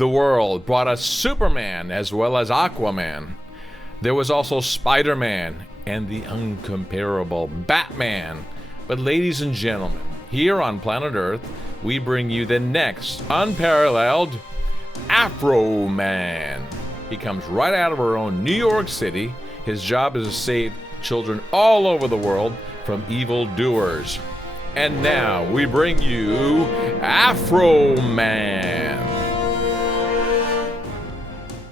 the world brought us Superman as well as Aquaman. There was also Spider-Man and the incomparable Batman. But ladies and gentlemen, here on planet Earth, we bring you the next unparalleled Afro Man. He comes right out of our own New York City. His job is to save children all over the world from evildoers. And now we bring you Afro Man.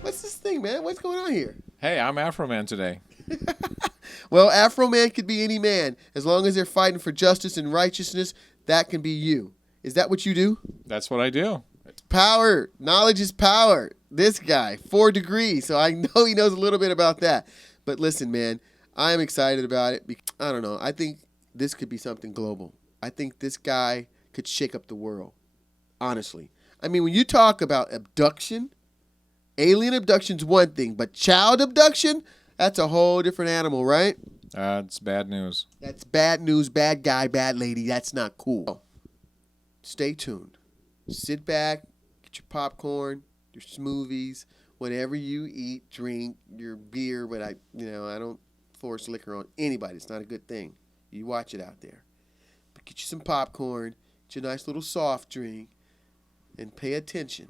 What's this thing, man? What's going on here? Hey, I'm Afro Man today. Well, Afro Man could be any man. As long as they're fighting for justice and righteousness, that can be you. Is that what you do? That's what I do. Power. Knowledge is power. This guy, 4 degrees, so I know he knows a little bit about that. But listen, man, I am excited about it. I don't know. I think this could be something global. I think this guy could shake up the world, honestly. I mean, when you talk about abduction, alien abduction's one thing, but child abduction, that's a whole different animal, right? It's bad news. That's bad news, bad guy, bad lady. That's not cool. Stay tuned. Sit back, get your popcorn, your smoothies, whatever you eat, drink, your beer, but I don't force liquor on anybody. It's not a good thing. You watch it out there. But get you some popcorn, get your nice little soft drink, and pay attention.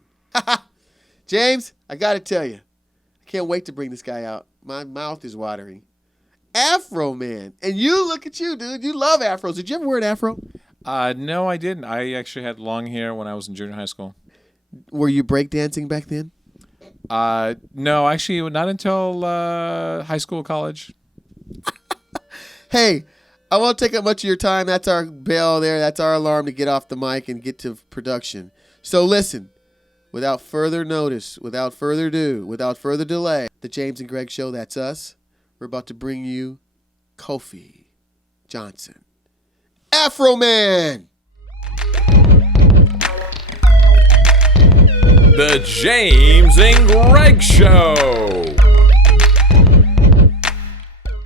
James, I got to tell you, I can't wait to bring this guy out. My mouth is watering. Afro Man. And look at you, dude. You love afros. Did you ever wear an afro? No, I didn't. I actually had long hair when I was in junior high school. Were you breakdancing back then? No, actually, not until high school, college. Hey, I won't take up much of your time. That's our bell there. That's our alarm to get off the mic and get to production. So listen, without further notice, without further ado, without further delay, the James and Greg Show, that's us. We're about to bring you Kofi Johnson. Afro Man! The James and Greg Show!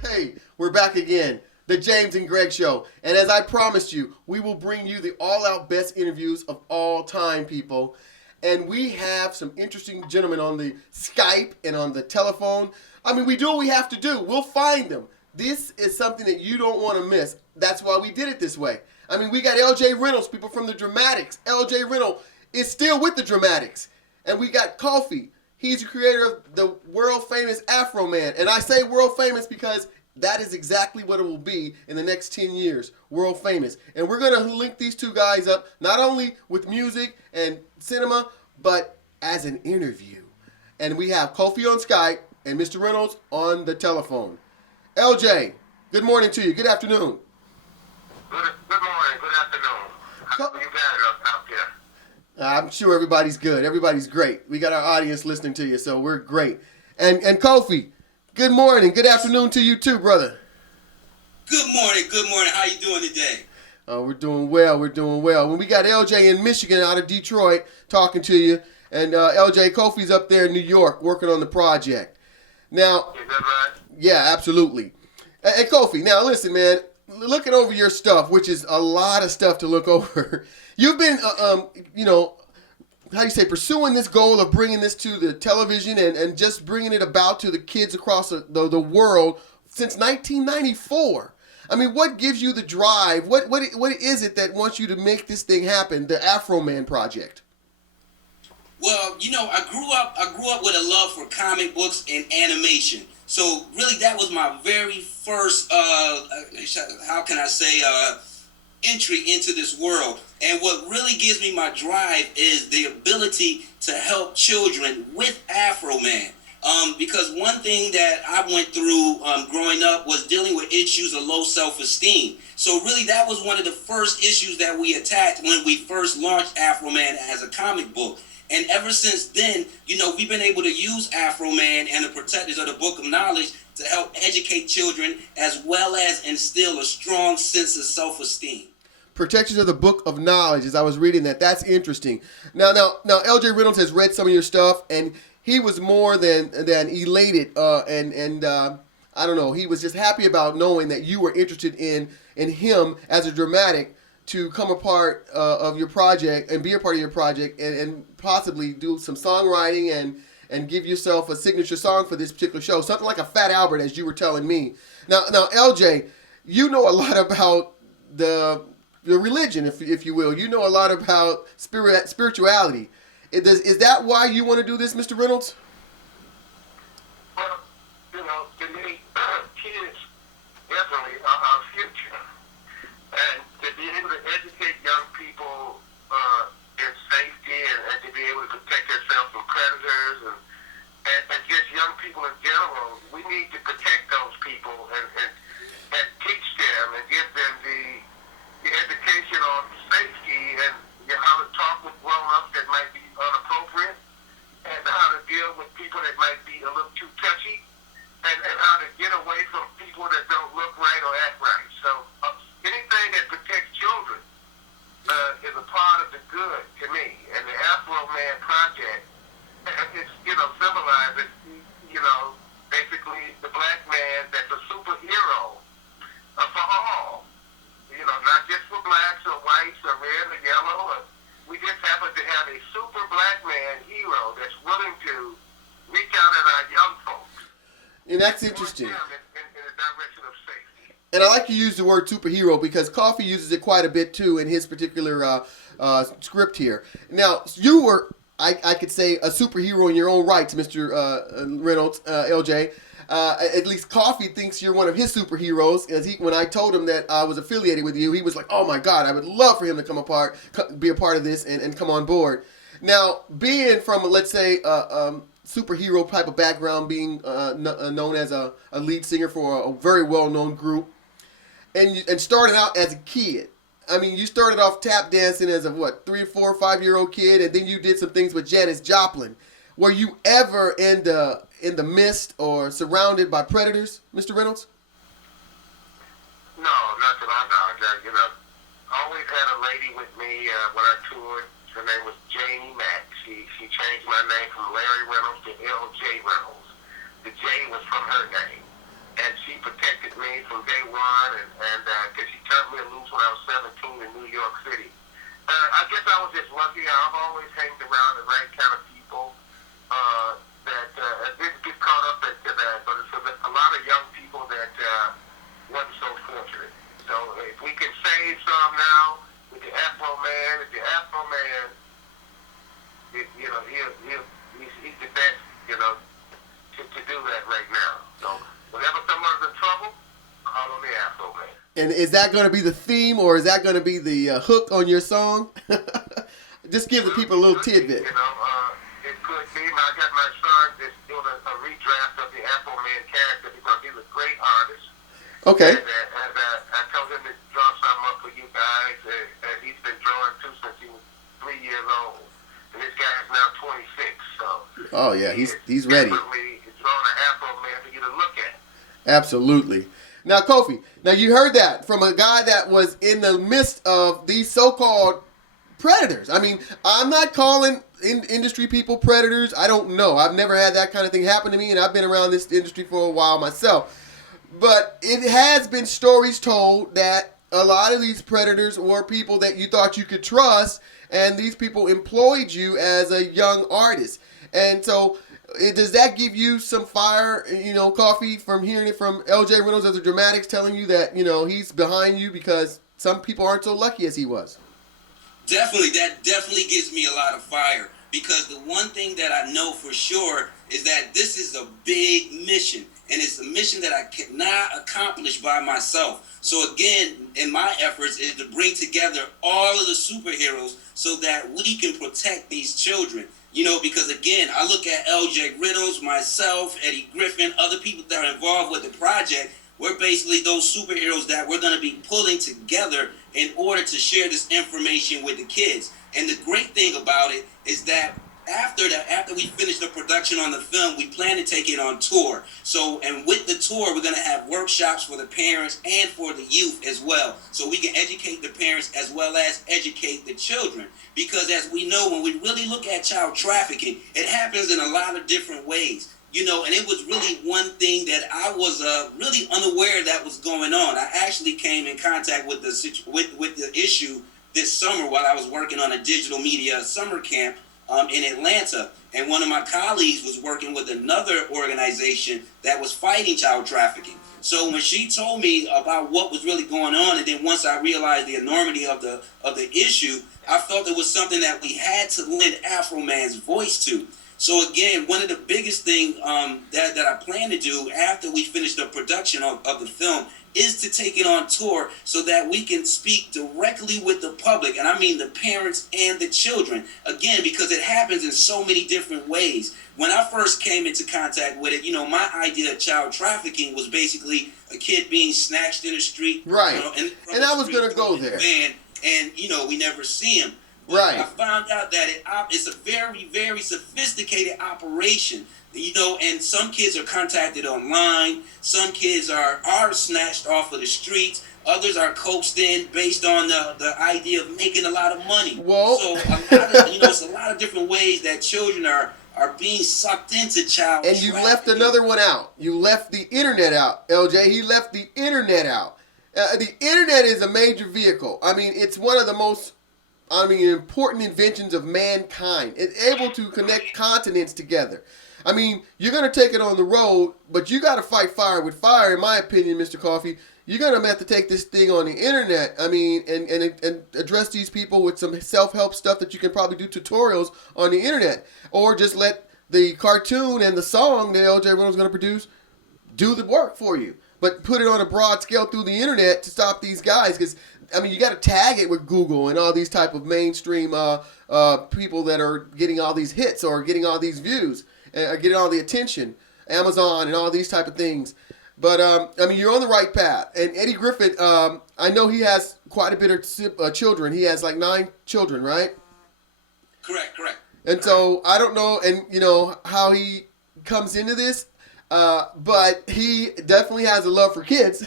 Hey, we're back again. The James and Greg Show. And as I promised you, we will bring you the all-out best interviews of all time, people. And we have some interesting gentlemen on the Skype and on the telephone. I mean, we do what we have to do. We'll find them. This is something that you don't want to miss. That's why we did it this way. I mean, we got L.J. Reynolds, people from the Dramatics. L.J. Reynolds is still with the Dramatics. And we got Kofi. He's the creator of the world-famous Afro Man. And I say world-famous because that is exactly what it will be in the next 10 years. World-famous. And we're going to link these two guys up, not only with music and cinema, but as an interview. And we have Kofi on Skype and Mr. Reynolds on the telephone. LJ, good morning to you. Good afternoon. Good morning. Good afternoon. How you guys out there? I'm sure everybody's good. Everybody's great. We got our audience listening to you, so we're great. And Kofi, good morning. Good afternoon to you too, brother. Good morning. Good morning. How you doing today? We're doing well. We're doing well. When we got LJ in Michigan out of Detroit talking to you, and LJ, Kofi's up there in New York working on the project. Now, Is that right? yeah, absolutely. And Kofi, now listen, man, looking over your stuff, which is a lot of stuff to look over. You've been, how do you say, pursuing this goal of bringing this to the television and just bringing it about to the kids across the world since 1994. I mean, what gives you the drive? What is it that wants you to make this thing happen, the Afro Man project? Well, I grew up with a love for comic books and animation. So really, that was my very first, entry into this world. And what really gives me my drive is the ability to help children with Afro Man. Because one thing that I went through growing up was dealing with issues of low self-esteem. So really, that was one of the first issues that we attacked when we first launched Afro Man as a comic book. And ever since then, we've been able to use Afro Man and the Protectors of the Book of Knowledge to help educate children as well as instill a strong sense of self-esteem. Protectors of the Book of Knowledge, as I was reading that. That's interesting. Now, LJ Reynolds has read some of your stuff, and he was more than elated, and I don't know, he was just happy about knowing that you were interested in him as a dramatic to come a part of your project and be a part of your project and possibly do some songwriting and give yourself a signature song for this particular show, something like a Fat Albert, as you were telling me. Now, LJ, you know a lot about the religion, if you will. You know a lot about spirituality. Is that why you want to do this, Mr. Reynolds? Well, to me, kids definitely are our future. And to be able to educate young people in safety and to be able to protect themselves from predators and just young people in general, we need to protect those people and teach them and give them the education on safety and how to talk with grown-ups that might be inappropriate and how to deal with people that might be a little too touchy and how to get away from people that don't look right or act right. So anything that protects children is a part of the good to me. And the Afro Man project, it's, symbolizes, basically the black man that's a superhero for all. Not just for blacks or whites or red or yellow. We just happen to have a super black man hero that's willing to reach out at our young folks. And that's interesting. In the direction of safety. And I like to use the word superhero because Coffee uses it quite a bit too in his particular script here. Now, you were, I could say, a superhero in your own rights, Mr. Reynolds, LJ. At least Coffee thinks you're one of his superheroes. When I told him that I was affiliated with you, he was like, "Oh my God, I would love for him to be a part of this and come on board." Now, being from, let's say, superhero type of background, being known as a lead singer for a very well-known group, and starting out as a kid. I mean, you started off tap dancing as a 3, 4, 5-year-old kid, and then you did some things with Janis Joplin. Were you ever in the mist or surrounded by predators, Mr. Reynolds? No, not that I know. I always had a lady with me when I toured. Her name was Janie Mack. She changed my name from Larry Reynolds to L.J. Reynolds. The J was from her name. And she protected me from day one, and because she turned me loose when I was 17 in New York City. I guess I was just lucky. I've always hanged around the right kind of people that didn't get caught up at that. But it's a lot of young people that wasn't so fortunate. So if we can save some now with the Afro Man, he's the best, to do that right now. So whenever someone's in trouble, call on the Afro Man. And is that going to be the theme, or is that going to be the hook on your song? Just give the people a little tidbit. It could be. I got my son that's doing a redraft of the Afro Man character because he's a great artist. Okay. And I told him to draw something up for you guys. And he's been drawing too since he was 3 years old. And this guy is now 26. So. Oh yeah, he's ready. Definitely drawing an Afro Man for you to look at. Absolutely. Now, Kofi, you heard that from a guy that was in the midst of these so-called predators. I mean, I'm not calling industry people predators. I don't know. I've never had that kind of thing happen to me, and I've been around this industry for a while myself. But it has been stories told that a lot of these predators were people that you thought you could trust, and these people employed you as a young artist. And so, does that give you some fire, Coffee, from hearing it from L.J. Reynolds as a dramatics telling you that, he's behind you because some people aren't so lucky as he was? Definitely, that definitely gives me a lot of fire, because the one thing that I know for sure is that this is a big mission, and it's a mission that I cannot accomplish by myself. So again, in my efforts is to bring together all of the superheroes so that we can protect these children. Because again, I look at L.J. Reynolds, myself, Eddie Griffin, other people that are involved with the project. We're basically those superheroes that we're going to be pulling together in order to share this information with the kids. And the great thing about it is that after we finish the production on the film, we plan to take it on tour. So, and with the tour, we're going to have workshops for the parents and for the youth as well. So we can educate the parents as well as educate the children. Because as we know, when we really look at child trafficking, it happens in a lot of different ways. And it was really one thing that I was really unaware that was going on. I actually came in contact with the issue this summer while I was working on a digital media summer camp in Atlanta. And one of my colleagues was working with another organization that was fighting child trafficking. So when she told me about what was really going on, and then once I realized the enormity of the issue, I felt it was something that we had to lend AfroMan's voice to. So again, one of the biggest things that I plan to do after we finish the production of the film is to take it on tour so that we can speak directly with the public, and I mean the parents and the children, again, because it happens in so many different ways. When I first came into contact with it, my idea of child trafficking was basically a kid being snatched in the street. Right. And I was going to go there. And we never see him. Right. I found out that it's a very, very sophisticated operation. And some kids are contacted online. Some kids are snatched off of the streets. Others are coaxed in based on the idea of making a lot of money. Whoa. So it's a lot of different ways that children are being sucked into child And you left another one out. You left the internet out, LJ. He left the internet out. The internet is a major vehicle. I mean, it's one of the most important inventions of mankind. It's able to connect continents together. I mean, you're going to take it on the road, but you got to fight fire with fire, in my opinion, Mr. Coffee. You're going to have to take this thing on the internet, and address these people with some self-help stuff that you can probably do tutorials on the internet. Or just let the cartoon and the song that LJ Reynolds is going to produce do the work for you. But put it on a broad scale through the internet to stop these guys, because you got to tag it with Google and all these type of mainstream people that are getting all these hits or getting all these views, getting all the attention, Amazon and all these type of things. But you're on the right path. And Eddie Griffin, I know he has quite a bit of children. He has like 9 children, right? Correct. And so I don't know, and how he comes into this, but he definitely has a love for kids.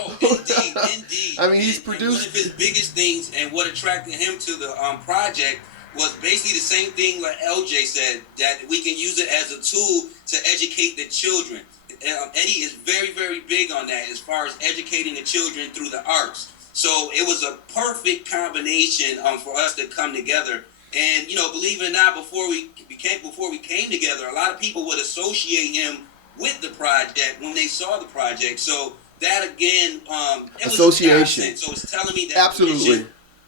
Oh, indeed. He's produced. One of his biggest things and what attracted him to the project was basically the same thing like LJ said, that we can use it as a tool to educate the children. Eddie is very, very big on that as far as educating the children through the arts. So it was a perfect combination for us to come together. And believe it or not, before we came together, a lot of people would associate him with the project when they saw the project. So that again, it was association. So it's telling me that absolutely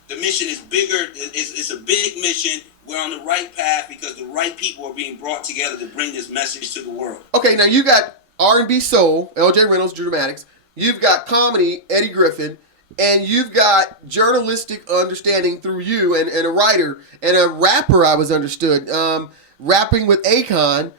the mission is bigger. It's a big mission. We're on the right path because the right people are being brought together to bring this message to the world. Okay, now you got R&B soul, LJ Reynolds, Dramatics. You've got comedy, Eddie Griffin. And you've got journalistic understanding through you and a writer and a rapper, I was understood. Rapping with Akon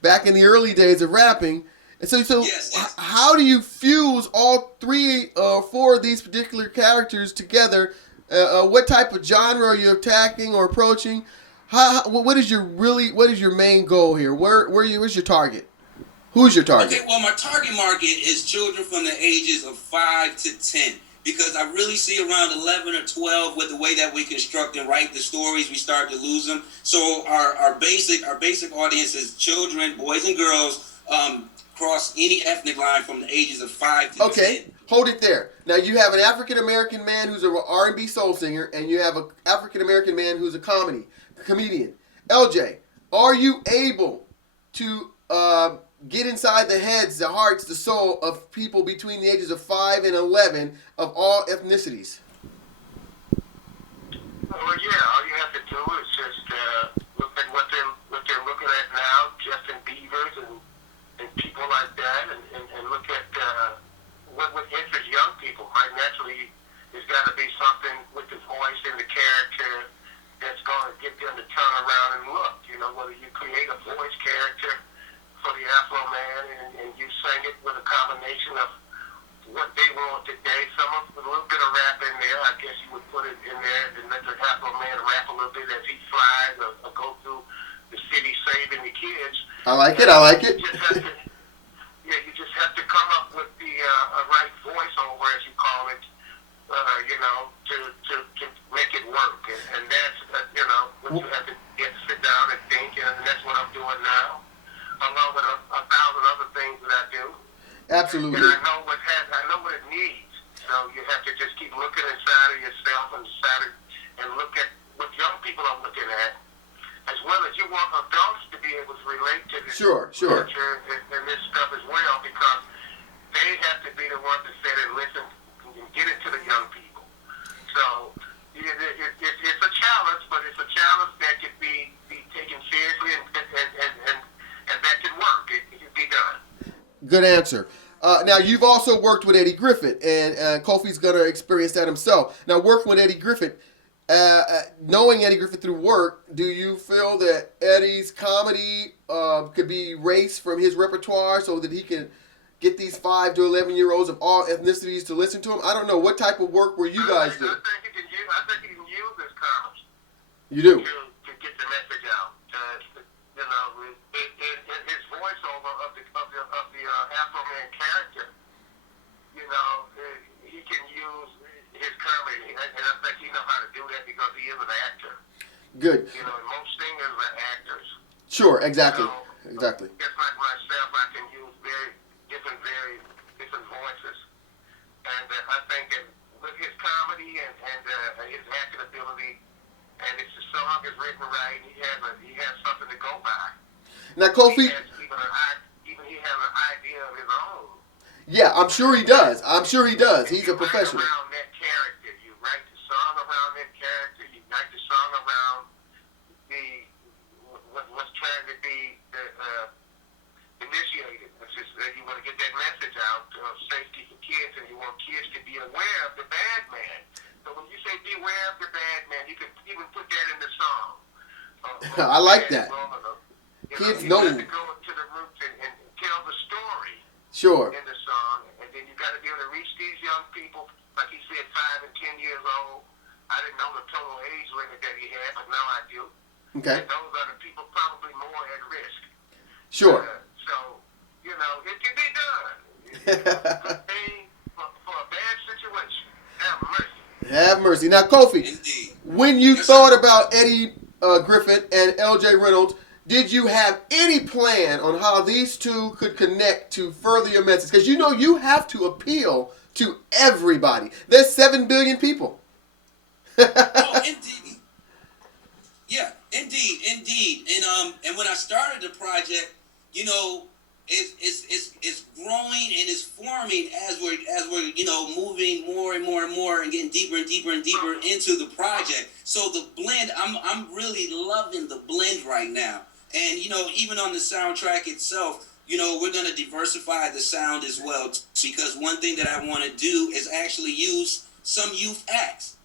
back in the early days of rapping. And so yes. How do you fuse all 3 or 4 of these particular characters together? What type of genre are you attacking or approaching? What is your main goal here? Where's your target? Who's your target? Okay, well, my target market is children from the ages of 5 to 10 because I really see around 11 or 12 with the way that we construct and write the stories, we start to lose them. So our basic audience is children, boys and girls, cross any ethnic line from the ages of 5 to 10. Okay, hold it there. Now you have an African American man who's an R&B soul singer, and you have an African American man who's a comedian. LJ, are you able to get inside the heads, the hearts, the soul of people between the ages of 5 and 11 of all ethnicities? Well, yeah, all you have to do is just look at what they're looking at now, Justin Bieber's and people like that, and look at what would interest young people. Quite naturally, there's got to be something with the voice and the character that's going to get them to turn around and look. Whether you create a voice character for the Afro Man, and you sang it with a combination of what they want today. With a little bit of rap in there. I guess you would put it in there and let the Afro Man rap a little bit as he flies or go through the city saving the kids. I like it. You just have to come up with the right voiceover, as you call it, to make it work. And that's, what you have to sit down and think, and that's what I'm doing now. along with a thousand other things that I do. Absolutely. And I know what it needs. So you have to just keep looking inside of yourself and look at what young people are looking at, as well as you want adults to be able to relate to this culture and this stuff as well, because they have to be the ones to sit and listen and get it to the young people. So it's a challenge, but it's a challenge that can be taken seriously and that can work. It can be done. Good answer. Now, you've also worked with Eddie Griffith, and Kofi's going to experience that himself. Now, working with Eddie Griffith, knowing Eddie Griffith through work, do you feel that Eddie's comedy could be erased from his repertoire so that he can get these 5 to 11-year-olds of all ethnicities to listen to him? I don't know. What type of work were you guys doing? I think he can use his comedy. You do? To get the message out. His voiceover of the Afro Man character, he can use his comedy, and I think he knows how to do that because he is an actor. Good. Most singers are actors. Sure, exactly. Exactly. Just like myself, I can use very different voices. And I think that with his comedy and his acting ability, and if the song is written right, he has something to go by. Now, Kofi. He has an idea of his own. Yeah, I'm sure he does. He's a professional. You write around that character. You write the song around that character. You write the song around what's trying to be initiated. It's just that you want to get that message out of safety for kids, and you want kids to be aware of the bad man. So when you say beware of the bad man, you can even put that in the song. I like that. Kids know. You have to go to the roots and tell the story. Sure. In the song, and then you got to be able to reach these young people, like he said, 5 and 10 years old. I didn't know the total age limit that he had, but now I do. Okay. And those are the people probably more at risk. Sure. So, it can be done. It's a good thing for a bad situation. Have mercy. Have mercy. Now, Kofi, Indeed. when you thought about Eddie Griffith and L.J. Reynolds, did you have any plan on how these two could connect to further your message? Because you have to appeal to everybody. There's 7 billion people. Oh, indeed. Yeah, indeed. And when I started the project, it's growing and it's forming as we're moving more and more and more and getting deeper and deeper and deeper into the project. So the blend, I'm really loving the blend right now. And, even on the soundtrack itself, we're going to diversify the sound as well, because one thing that I want to do is actually use some youth acts.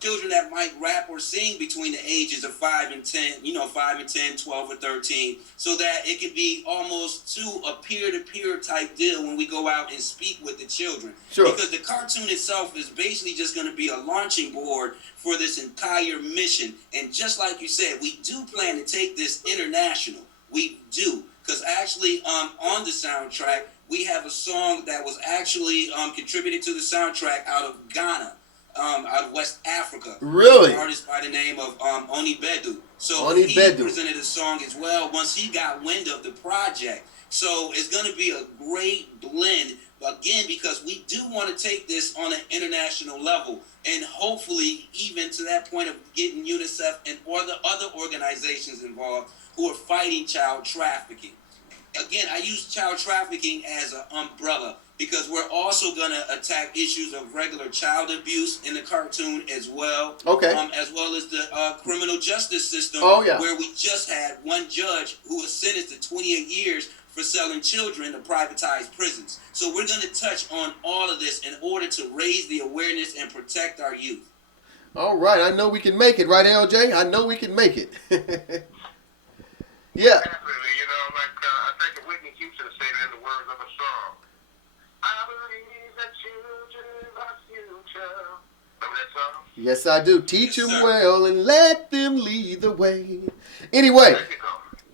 Children that might rap or sing between the ages of 5 and 10, 5 and 10, 12 or 13, so that it can be almost to a peer-to-peer type deal when we go out and speak with the children. Sure. Because the cartoon itself is basically just going to be a launching board for this entire mission. And just like you said, we do plan to take this international. We do. Because actually, on the soundtrack, we have a song that was actually contributed to the soundtrack out of Ghana. Out of West Africa. Really? An artist by the name of Oni Bedu. So Oni he Bedu presented a song as well once he got wind of the project. So it's going to be a great blend, again, because we do want to take this on an international level, and hopefully even to that point of getting UNICEF and other organizations involved who are fighting child trafficking. Again, I use child trafficking as an umbrella, because we're also going to attack issues of regular child abuse in the cartoon as well. Okay. As well as the criminal justice system, where we just had one judge who was sentenced to 28 years for selling children to privatized prisons. So we're going to touch on all of this in order to raise the awareness and protect our youth. All right. I know we can make it, right, LJ? I know we can make it. Yeah. Definitely. I think of Whitney Houston said it in the words of a song. I believe that children are future. Remember that song? Yes, I do. Teach Yes, them sir. well and let them lead the way. Anyway,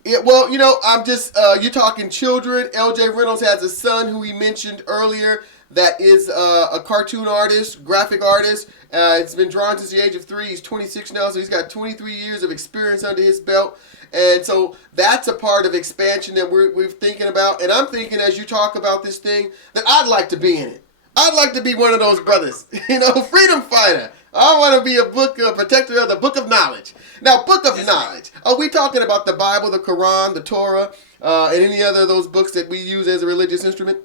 I'm just, you're talking children. L.J. Reynolds has a son who he mentioned earlier that is a cartoon artist, graphic artist. It's been drawn since the age of 3. He's 26 now, so he's got 23 years of experience under his belt. And so that's a part of expansion that we're thinking about. And I'm thinking, as you talk about this thing, that I'd like to be in it. I'd like to be one of those brothers, freedom fighter. I want to be a protector of the book of knowledge. Now, book of knowledge. Are we talking about the Bible, the Quran, the Torah, and any other of those books that we use as a religious instrument?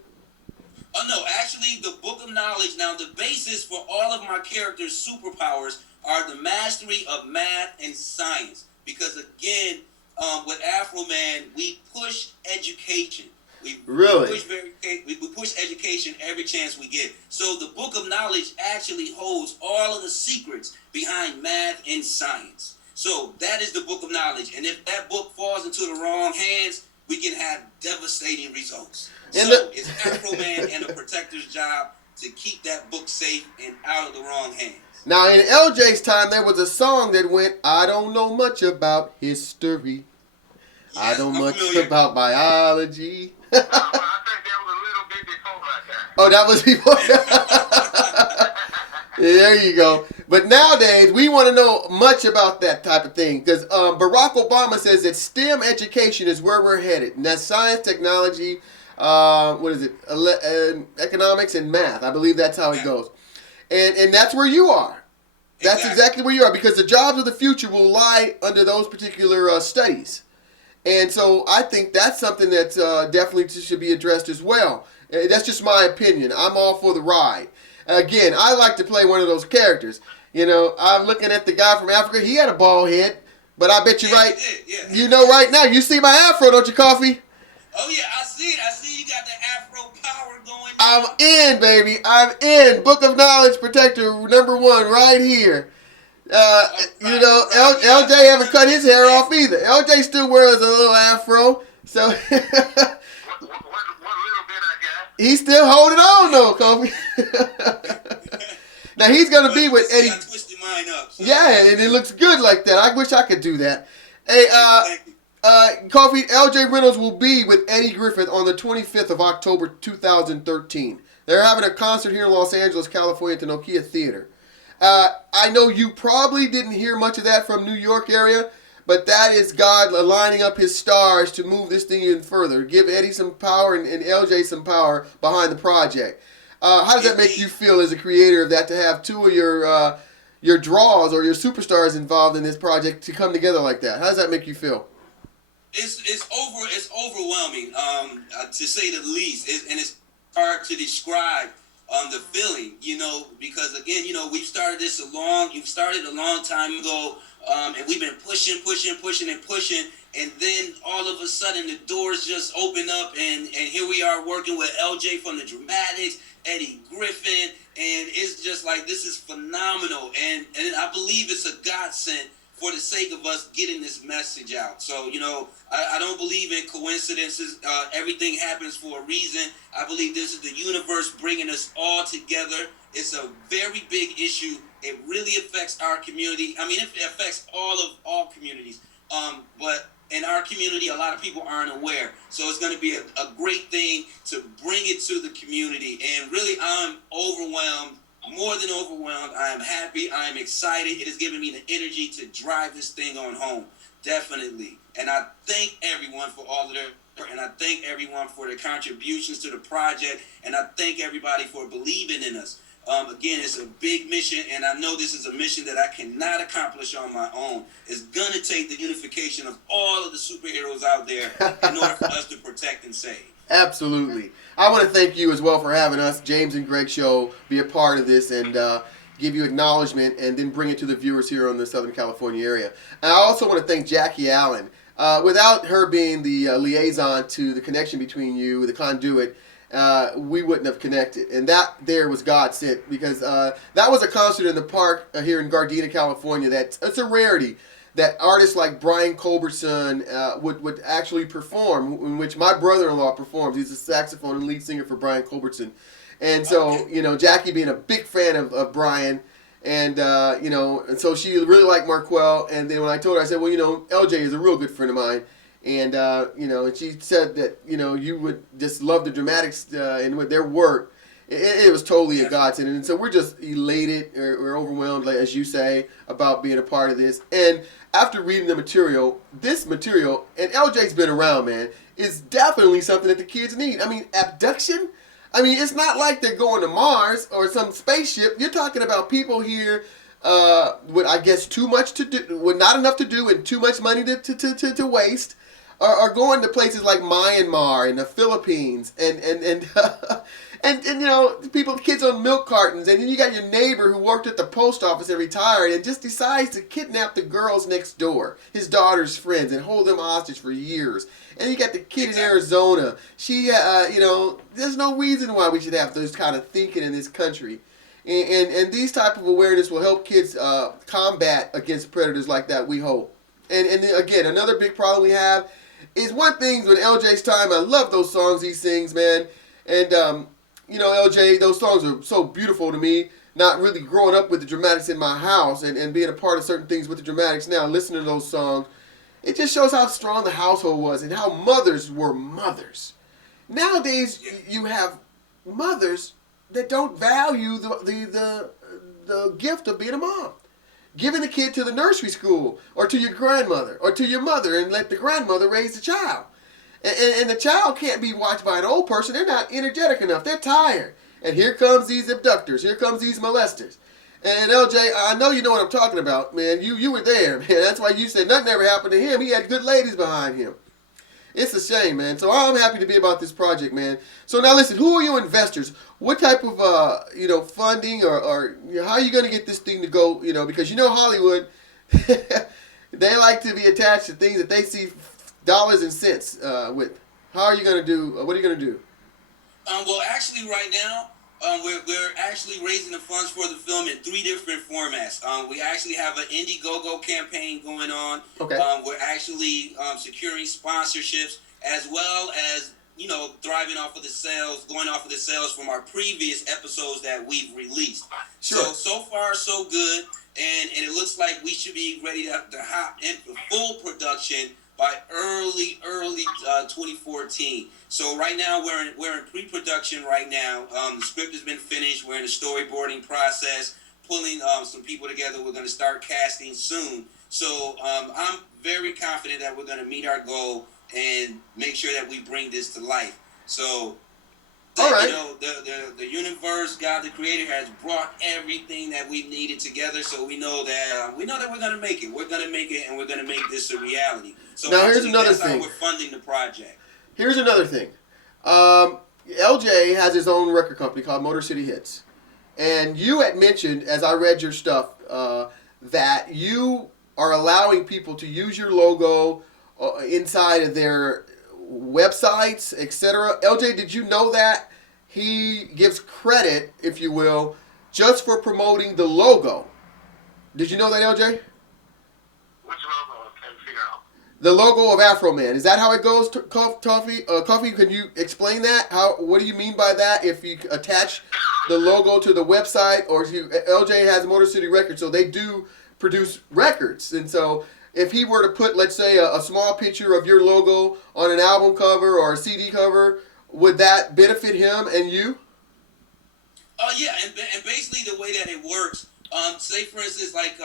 Oh, no, actually, the book of knowledge. Now, the basis for all of my characters' superpowers are the mastery of math and science. Because, again, with Afro Man, we push education. We push education every chance we get. So the book of knowledge actually holds all of the secrets behind math and science. So that is the book of knowledge. And if that book falls into the wrong hands, we can have devastating results. It's Afro Man and the protector's job to keep that book safe and out of the wrong hands. Now, in LJ's time, there was a song that went, I don't know much about history. Yes, I don't know much about biology. I think that was a little bit before my time. Oh, that was before that? There you go. But nowadays, we want to know much about that type of thing. Because Barack Obama says that STEM education is where we're headed. And that's science, technology, economics, and math. I believe that's how it goes. And that's where you are. That's exactly where you are. Because the jobs of the future will lie under those particular studies. And so I think that's something that definitely should be addressed as well. That's just my opinion. I'm all for the ride. Again, I like to play one of those characters. I'm looking at the guy from Africa. He had a bald head. But I bet you right now, you see my afro, don't you, Coffee? Oh, yeah, I see it. I see you got the afro power going. I'm in, baby. I'm in. Book of Knowledge Protector #1 right here. LJ haven't cut his hair off either. LJ still wears a little afro, so what little bit I got. He's still holding on though, Kobe. Now he's gonna be with Eddie. I twisted mine up. So. Yeah, and it looks good like that. I wish I could do that. Hey, Coffee, LJ Reynolds will be with Eddie Griffith on the 25th of October 2013. They're having a concert here in Los Angeles, California at the Nokia Theater. I know you probably didn't hear much of that from New York area, but that is God lining up his stars to move this thing even further. Give Eddie some power and LJ some power behind the project. How does that make you feel as a creator of that, to have two of your draws or your superstars involved in this project to come together like that? How does that make you feel? It's overwhelming, to say the least, and it's hard to describe. The feeling, because again, you've started a long time ago, and we've been pushing, and then all of a sudden the doors just open up, and here we are working with LJ from the Dramatics, Eddie Griffin, and it's just like, this is phenomenal, and I believe it's a godsend for the sake of us getting this message out. So, I don't believe in coincidences. Everything happens for a reason. I believe this is the universe bringing us all together. It's a very big issue. It really affects our community. I mean, it affects all communities. But in our community, a lot of people aren't aware. So it's going to be a great thing to bring it to the community. And really, I'm overwhelmed. More than overwhelmed. I am happy. I am excited. It has given me the energy to drive this thing on home. Definitely. And I thank everyone for all of their, and I thank everyone for their contributions to the project. And I thank everybody for believing in us. Again, it's a big mission, and I know this is a mission that I cannot accomplish on my own. It's going to take the unification of all of the superheroes out there in order for us to protect and save. Absolutely. I want to thank you as well for having us, James and Greg Show, be a part of this and give you acknowledgement and then bring it to the viewers here on the Southern California area. And I also want to thank Jackie Allen. Without her being the liaison to the connection between you, the conduit, we wouldn't have connected. And that there was God sent, because that was a concert in the park here in Gardena, California. It's a rarity that artists like Brian Culbertson would actually perform, in which my brother-in-law performs. He's a saxophone and lead singer for Brian Culbertson. And so, Jackie being a big fan of Brian, and so she really liked Marquel. And then when I told her, I said, well, LJ is a real good friend of mine. And, and she said that, you would just love the Dramatics and with their work. it was totally a godsend. And so we're just elated, or we're overwhelmed, like, as you say, about being a part of this. And after reading the material, this material, and LJ's been around, man, is definitely something that the kids need. I mean, abduction? I mean, it's not like they're going to Mars or some spaceship. You're talking about people here with, I guess, too much to do, with not enough to do and too much money to waste, are going to places like Myanmar and the Philippines and you know, kids on milk cartons, and then you got your neighbor who worked at the post office and retired and just decides to kidnap the girls next door, his daughter's friends, and hold them hostage for years. And you got the kid in Arizona. She, you know, there's no reason why we should have those kind of thinking in this country. And these type of awareness will help kids combat against predators like that, we hope. And again, another big problem we have is one thing with LJ's time. I love those songs he sings, man. And, you know, LJ, those songs are so beautiful to me. Not really growing up with the dramatics in my house and being a part of certain things with the dramatics now, listening to those songs, it just shows how strong the household was and how mothers were mothers. Nowadays, you have mothers that don't value the gift of being a mom. Giving the kid to the nursery school or to your grandmother or to your mother and let the grandmother raise the child. And the child can't be watched by an old person. They're not energetic enough. They're tired. And here comes these abductors. Here comes these molesters. And LJ, I know you know what I'm talking about, man. You were there, man. That's why you said nothing ever happened to him. He had good ladies behind him. It's a shame, man. So I'm happy to be about this project, man. So now listen, who are your investors? What type of, you know, funding or how are you going to get this thing to go, you know, because you know Hollywood, they like to be attached to things that they see dollars and cents with. How are you going to do, what are you going to do? Well, actually, right now, we're actually raising the funds for the film in 3 different formats. We actually have an Indiegogo campaign going on. Okay. We're actually securing sponsorships as well as, you know, thriving off of the sales, going off of the sales from our previous episodes that we've released. Sure. So far, so good. And it looks like we should be ready to hop into full production by early 2014. So right now we're in pre-production right now. The script has been finished. We're in the storyboarding process, pulling some people together. We're going to start casting soon. So I'm very confident that we're going to meet our goal and make sure that we bring this to life. So, all right. You know, the universe, God the Creator, has brought everything that we needed together. So we know that we're going to make it. We're going to make it, and we're going to make this a reality. So now here's another that's thing. How we're funding the project. Here's another thing. LJ has his own record company called Motor City Hits. And you had mentioned, as I read your stuff, that you are allowing people to use your logo inside of their websites, etc. LJ, did you know that? He gives credit, if you will, just for promoting the logo. Did you know that, LJ? Which logo? I can't figure out. The logo of Afro Man. Is that how it goes, Coffee? Coffee, can you explain that? What do you mean by that? If you attach the logo to the website, or if LJ has Motor City Records, so they do produce records. And so if he were to put, let's say, a small picture of your logo on an album cover or a CD cover, would that benefit him and you? Yeah, and basically the way that it works, say for instance, like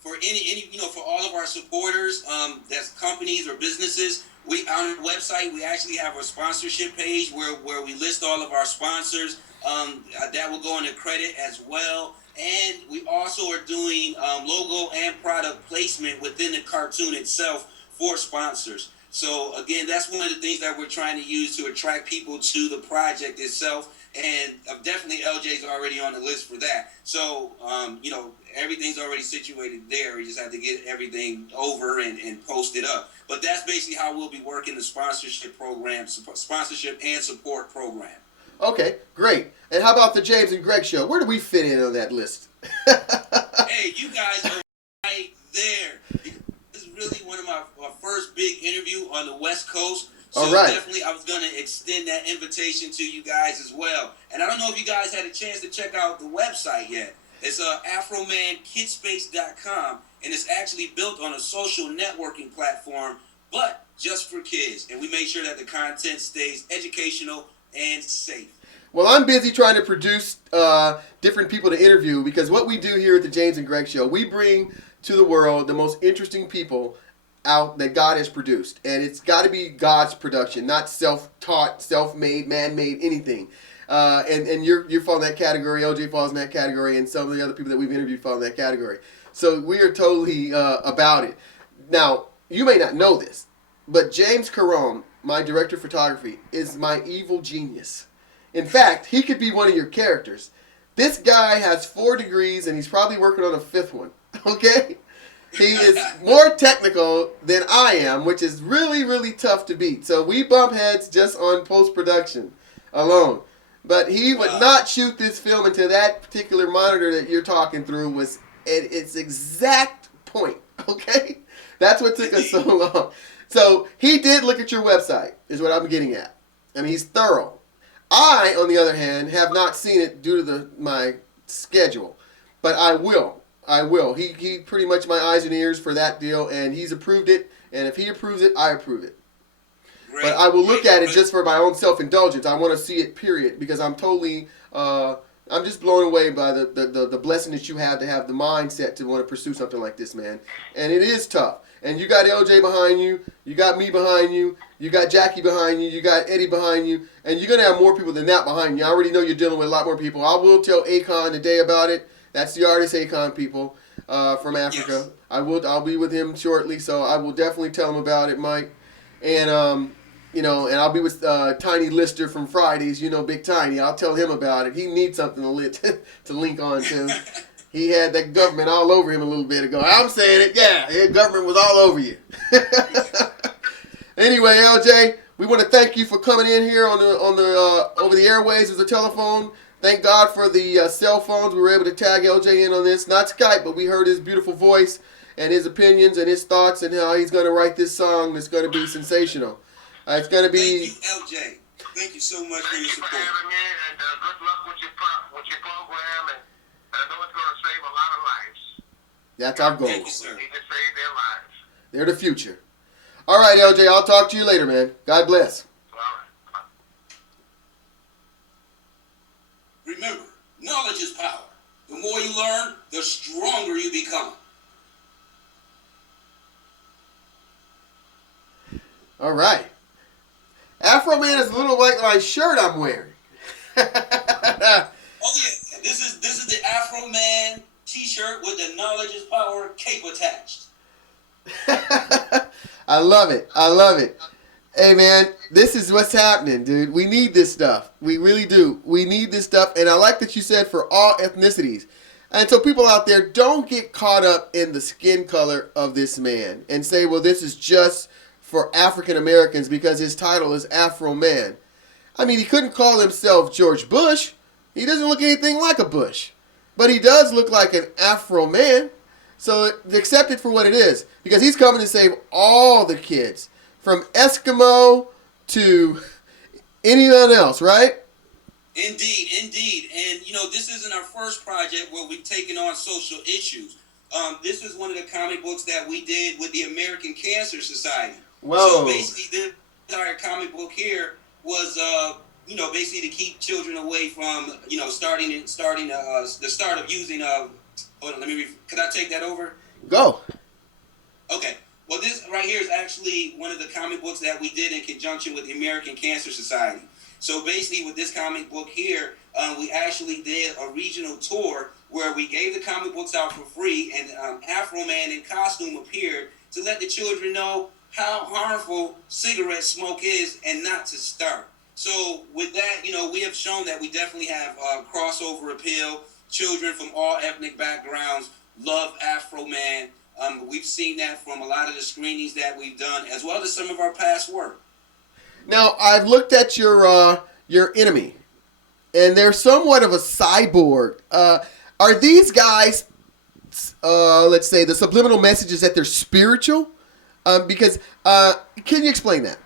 for any you know, for all of our supporters, that's companies or businesses, we on our website we actually have a sponsorship page where we list all of our sponsors. That will go into credit as well. And we also are doing logo and product placement within the cartoon itself for sponsors. So again, that's one of the things that we're trying to use to attract people to the project itself. And definitely LJ's already on the list for that. So, you know, everything's already situated there. We just have to get everything over and post it up. But that's basically how we'll be working the sponsorship program, sponsorship and support program. Okay, great. And how about the James and Greg show? Where do we fit in on that list? Hey, you guys are right there. This is really one of my first big interview on the West Coast. So all right. Definitely I was going to extend that invitation to you guys as well. And I don't know if you guys had a chance to check out the website yet. It's AfroManKidspace.com, and it's actually built on a social networking platform, but just for kids. And we make sure that the content stays educational and safe. Well, I'm busy trying to produce different people to interview because what we do here at the James and Greg Show, we bring to the world the most interesting people out that God has produced. And it's got to be God's production, not self-taught, self-made, man-made, anything. And you fall in that category, LJ falls in that category, and some of the other people that we've interviewed fall in that category. So we are totally about it. Now, you may not know this, but James Carone, my director of photography, is my evil genius. In fact, he could be one of your characters. This guy has 4 degrees, and he's probably working on a 5th one. Okay? He is more technical than I am, which is really, really tough to beat. So we bump heads just on post-production alone. But he would not shoot this film until that particular monitor that you're talking through was at its exact point. Okay? That's what took us so long. So he did look at your website, is what I'm getting at. I mean, he's thorough. I, on the other hand, have not seen it due to my schedule. But I will. He pretty much my eyes and ears for that deal, and he's approved it. And if he approves it, I approve it. Great. But I will look at it just for my own self-indulgence. I want to see it, period, because I'm totally, I'm just blown away by the blessing that you have to have the mindset to want to pursue something like this, man. And it is tough. And you got LJ behind you, you got me behind you, you got Jackie behind you, you got Eddie behind you, and you're going to have more people than that behind you. I already know you're dealing with a lot more people. I will tell Akon today about it. That's the artist Akon, people, from Africa. Yes. I'll be with him shortly, so I will definitely tell him about it, Mike. And and I'll be with Tiny Lister from Fridays. You know, Big Tiny. I'll tell him about it. He needs something to link on to. He had that government all over him a little bit ago. I'm saying it, yeah. The government was all over you. Anyway, LJ, we want to thank you for coming in here on the over the airways with the telephone. Thank God for the cell phones. We were able to tag LJ in on this. Not Skype, but we heard his beautiful voice and his opinions and his thoughts and how he's going to write this song that's going to be sensational. It's going to be... Thank you, LJ. Thank you so much for your support. Thank you for having me, and good luck with your program. And I know it's going to save a lot of lives. That's our goal. Thank you, sir. You can save their lives. They're the future. All right, LJ, I'll talk to you later, man. God bless. All right. Remember, knowledge is power. The more you learn, the stronger you become. All right. Afro Man is a little like my shirt I'm wearing. Oh yeah, this is the Afro Man T-shirt with the knowledge is power cape attached. I love it. Hey man, this is what's happening, dude. We need this stuff. We really do. We need this stuff, and I like that you said for all ethnicities. And so people out there, don't get caught up in the skin color of this man and say, well, this is just for African Americans because his title is Afro Man. I mean, he couldn't call himself George Bush. He doesn't look anything like a Bush. But he does look like an Afro Man. So accept it for what it is. Because he's coming to save all the kids. From Eskimo to anyone else, right? Indeed. And, this isn't our first project where we've taken on social issues. This is one of the comic books that we did with the American Cancer Society. Whoa. So basically, this entire comic book here was, basically to keep children away from, the start of using, hold on, could I take that over? Go. Okay. Well, this right here is actually one of the comic books that we did in conjunction with the American Cancer Society. So basically, with this comic book here, we actually did a regional tour where we gave the comic books out for free, and Afro Man in costume appeared to let the children know how harmful cigarette smoke is and not to start. So with that, we have shown that we definitely have crossover appeal. Children from all ethnic backgrounds love Afro Man. We've seen that from a lot of the screenings that we've done, as well as some of our past work. Now, I've looked at your enemy, and they're somewhat of a cyborg. Are these guys, let's say, the subliminal messages that they're spiritual? Because can you explain that?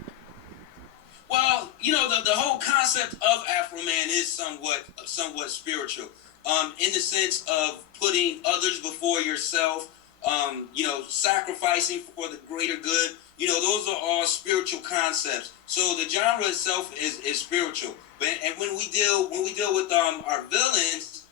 Well, the whole concept of Afro Man is somewhat spiritual, in the sense of putting others before yourself, sacrificing for the greater good. Those are all spiritual concepts. So the genre itself is spiritual. And when we deal with our villains,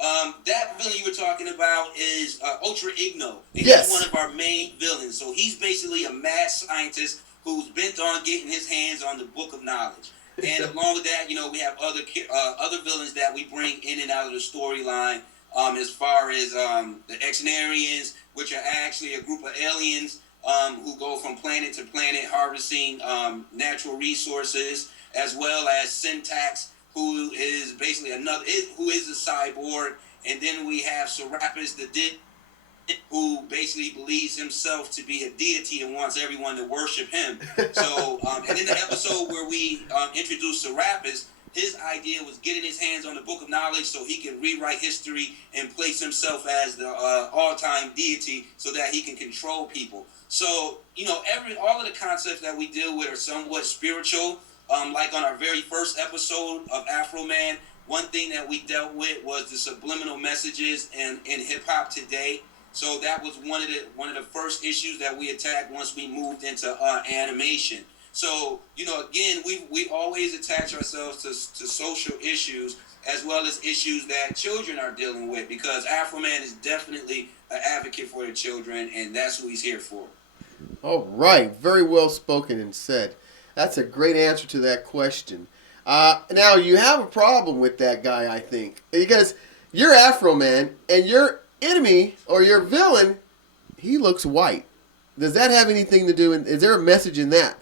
that villain you were talking about is Ultra Igno, and Yes. he's one of our main villains. So he's basically a mad scientist who's bent on getting his hands on the Book of Knowledge. And along with that, we have other villains that we bring in and out of the storyline. As far as the Exnarians, which are actually a group of aliens who go from planet to planet harvesting natural resources, as well as Syntax, who is basically who is a cyborg, and then we have Serapis the Dead, who basically believes himself to be a deity and wants everyone to worship him. So, and in the episode where we introduced Serapis, his idea was getting his hands on the Book of Knowledge so he can rewrite history and place himself as the all-time deity so that he can control people. So, all of the concepts that we deal with are somewhat spiritual. Like on our very first episode of Afro Man, one thing that we dealt with was the subliminal messages in hip hop today. So that was one of the first issues that we attacked once we moved into animation. So, again, we always attach ourselves to social issues as well as issues that children are dealing with, because Afro Man is definitely an advocate for the children, and that's who he's here for. All right. Very well spoken and said. That's a great answer to that question. Now, you have a problem with that guy, I think, because you're Afro Man, and your enemy or your villain, he looks white. Does that have anything to do? Is there a message in that?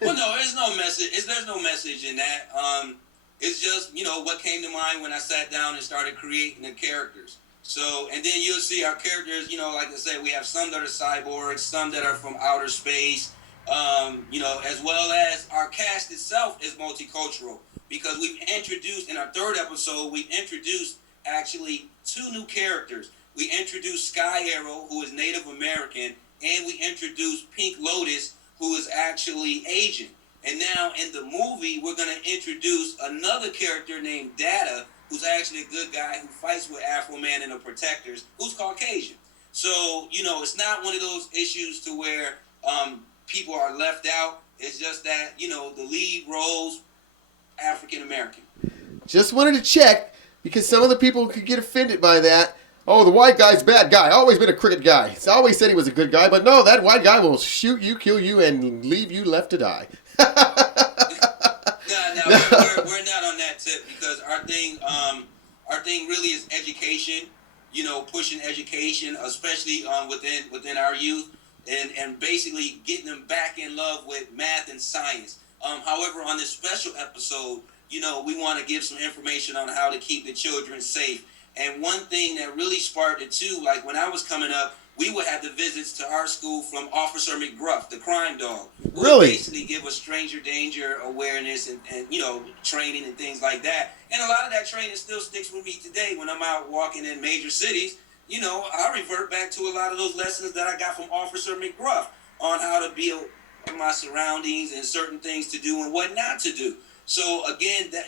Well, no, there's no message. There's no message in that. It's just what came to mind when I sat down and started creating the characters. So, and then you'll see our characters. Like I said, we have some that are cyborgs, some that are from outer space. As well as our cast itself is multicultural, because we've introduced in our third episode, we've introduced actually 2 new characters. We introduced Sky Arrow, who is Native American, and we introduced Pink Lotus, who is actually Asian. And now in the movie, we're going to introduce another character named Data, who's actually a good guy who fights with Afro Man and the Protectors, who's Caucasian. So, it's not one of those issues to where people are left out. It's just that, the lead roles African American. Just wanted to check, because some of the people could get offended by that. Oh, the white guy's bad guy. Always been a crooked guy. He's always said he was a good guy, but no, that white guy will shoot you, kill you, and leave you left to die. No, we're not on that tip, because our thing really is education. Pushing education, especially within our youth. And basically getting them back in love with math and science. However, on this special episode, we want to give some information on how to keep the children safe. And one thing that really sparked it too, like when I was coming up, we would have the visits to our school from Officer McGruff, the crime dog. Who Really? would basically give us stranger danger awareness and training and things like that. And a lot of that training still sticks with me today when I'm out walking in major cities. I revert back to a lot of those lessons that I got from Officer McGruff on how to be in my surroundings and certain things to do and what not to do. So again, that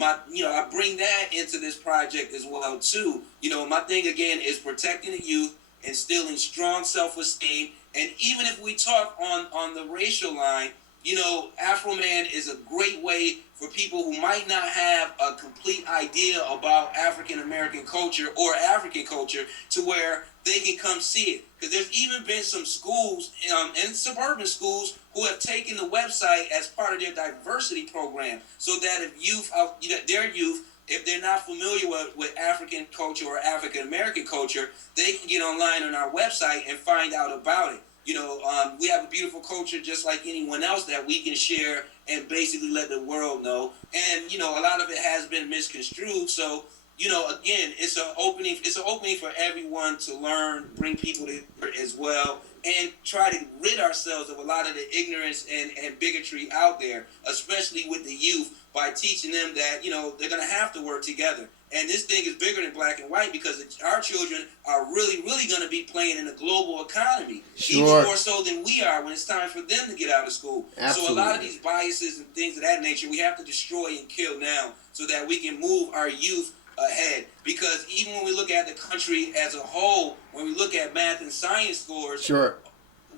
I bring that into this project as well too. My thing again is protecting the youth, instilling strong self-esteem, and even if we talk on the racial line, Afro Man is a great way for people who might not have a complete idea about African American culture or African culture to where they can come see it. Because there's even been some schools and suburban schools who have taken the website as part of their diversity program, so that if their youth, if they're not familiar with African culture or African American culture, they can get online on our website and find out about it. We have a beautiful culture just like anyone else that we can share and basically let the world know. And, a lot of it has been misconstrued. So, again, it's an opening for everyone to learn, bring people together as well, and try to rid ourselves of a lot of the ignorance and bigotry out there, especially with the youth, by teaching them that, they're going to have to work together. And this thing is bigger than black and white, because our children are really, really going to be playing in a global economy, Sure. even more so than we are when it's time for them to get out of school. Absolutely. So a lot of these biases and things of that nature, we have to destroy and kill now so that we can move our youth ahead. Because even when we look at the country as a whole, when we look at math and science scores, Sure.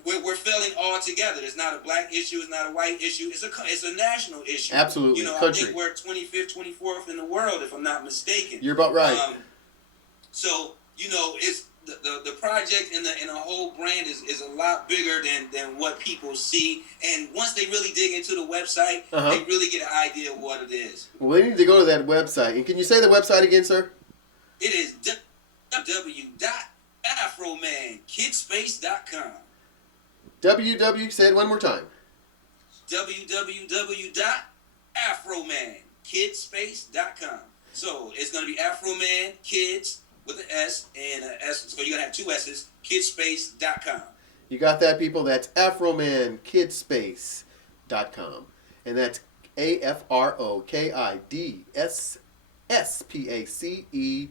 we're failing altogether. It's not a black issue. It's not a white issue. It's a national issue. Absolutely. You know, Country. I think we're 25th, 24th in the world, if I'm not mistaken. You're about right. So, you know, it's the project and the whole brand is a lot bigger than what people see. And once they really dig into the website, they really get an idea of what it is. Well, they need to go to that website. And can you say the website again, sir? It is www.afromankidspace.com. Say it one more time. www.afromankidspace.com. So it's going to be AfroMan Kids with an S and an S. So you're going to have two S's, kidspace.com. You got that, people? That's AfroManKidspace.com. And that's AfroKidsSpace.com.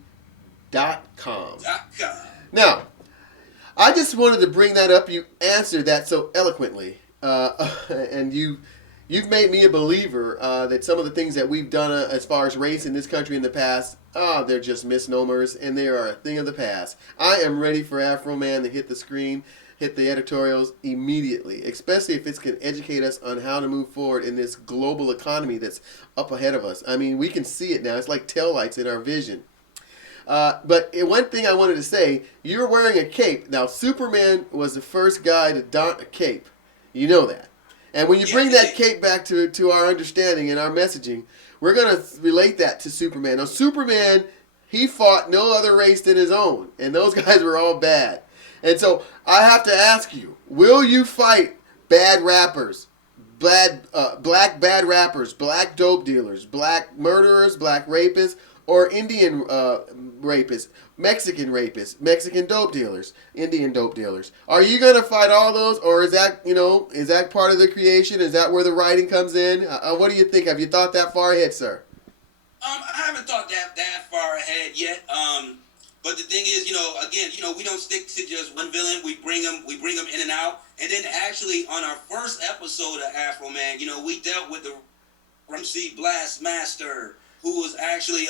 Now, I just wanted to bring that up. You answered that so eloquently. And you've made me a believer that some of the things that we've done as far as race in this country in the past, they're just misnomers, and they are a thing of the past. I am ready for Afro Man to hit the screen, hit the editorials immediately, especially if it can educate us on how to move forward in this global economy that's up ahead of us. I mean, we can see it now. It's like taillights in our vision. But one thing I wanted to say, you're wearing a cape. Now, Superman was the first guy to don a cape. You know that. And when you bring that cape back to our understanding and our messaging, we're going to relate that to Superman. Now, Superman, he fought no other race than his own. And those guys were all bad. And so I have to ask you, will you fight bad rappers, black bad rappers, black dope dealers, black murderers, black rapists, or Indian rapists, Mexican dope dealers, Indian dope dealers? Are you going to fight all those, or is that part of the creation? Is that where the writing comes in? What do you think? Have you thought that far ahead, sir? I haven't thought that far ahead yet. But the thing is, again, we don't stick to just one villain. We bring them in and out. And then actually on our first episode of Afro Man, we dealt with the MC Blast Master, who was actually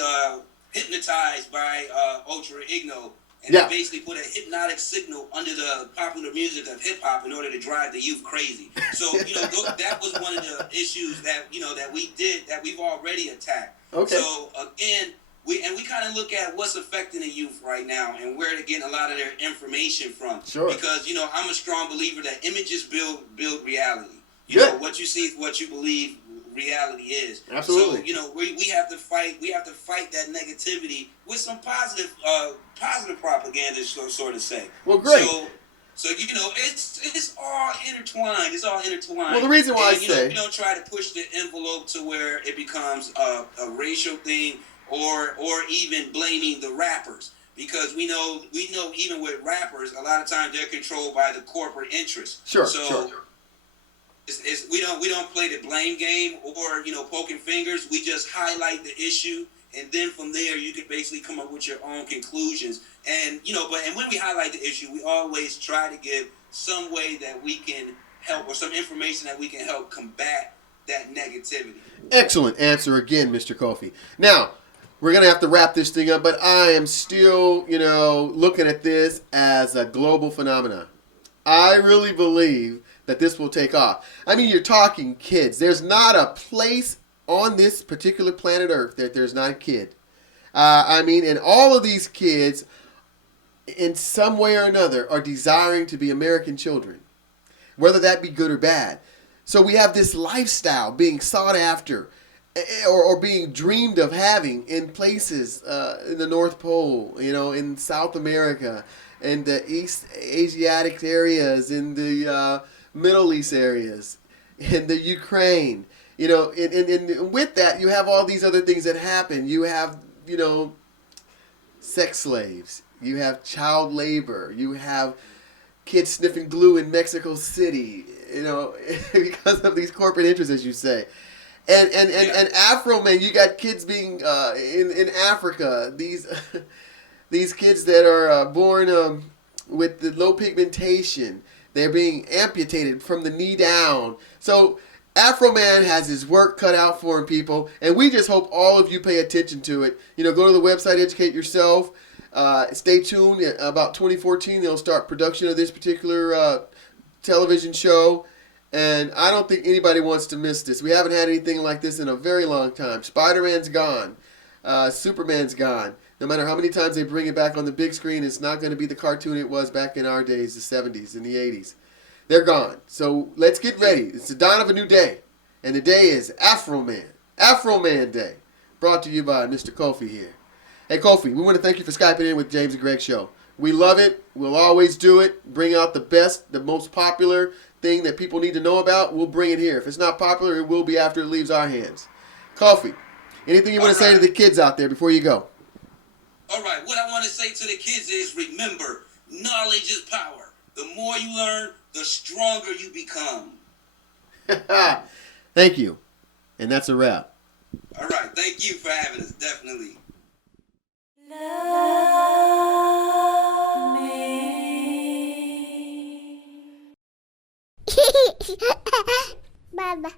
hypnotized by Ultra Igno, and they basically put a hypnotic signal under the popular music of hip hop in order to drive the youth crazy. So that was one of the issues that that we did, that we've already attacked. Okay. So again, we kind of look at what's affecting the youth right now and where they're getting a lot of their information from. Sure. Because I'm a strong believer that images build reality. You know, what you see is what you believe reality is. Absolutely. So we have to fight that negativity with some positive propaganda, sort of say. Well, great. So it's all intertwined. It's all intertwined. Well, the reason why I say we don't try to push the envelope to where it becomes a racial thing or even blaming the rappers, because we know even with rappers, a lot of times they're controlled by the corporate interests. Sure. We don't play the blame game or poking fingers. We just highlight the issue, and then from there you can basically come up with your own conclusions. And when we highlight the issue, we always try to give some way that we can help, or some information that we can help combat that negativity. Excellent answer again, Mr. Kofi. Now, we're going to have to wrap this thing up, but I am still, looking at this as a global phenomenon. I really believe that this will take off. I mean, you're talking kids. There's not a place on this particular planet Earth that there's not a kid. And all of these kids, in some way or another, are desiring to be American children, whether that be good or bad. So we have this lifestyle being sought after, or being dreamed of having in places in the North Pole, in South America, in the East Asiatic areas, in the Middle East areas, in the Ukraine. And with that, you have all these other things that happen. You have, sex slaves. You have child labor. You have kids sniffing glue in Mexico City, because of these corporate interests, as you say. And Afro Man, you got kids being in Africa. These kids that are born with the low pigmentation, they're being amputated from the knee down. So Afro Man has his work cut out for him, people, and we just hope all of you pay attention to it. Go to the website, educate yourself. Stay tuned. About 2014, they'll start production of this particular television show, and I don't think anybody wants to miss this. We haven't had anything like this in a very long time. Spider-Man's gone. Superman's gone. No matter how many times they bring it back on the big screen, it's not going to be the cartoon it was back in our days, the 70s and the 80s. They're gone. So let's get ready. It's the dawn of a new day. And the day is AfroMan. AfroMan Day. Brought to you by Mr. Kofi here. Hey, Kofi, we want to thank you for Skyping in with James and Greg Show. We love it. We'll always do it. Bring out the best, the most popular thing that people need to know about. We'll bring it here. If it's not popular, it will be after it leaves our hands. Kofi, anything you want to say to the kids out there before you go? All right, what I want to say to the kids is remember, knowledge is power. The more you learn, the stronger you become. Thank you. And that's a wrap. All right, thank you for having us, definitely. Love me. Baba.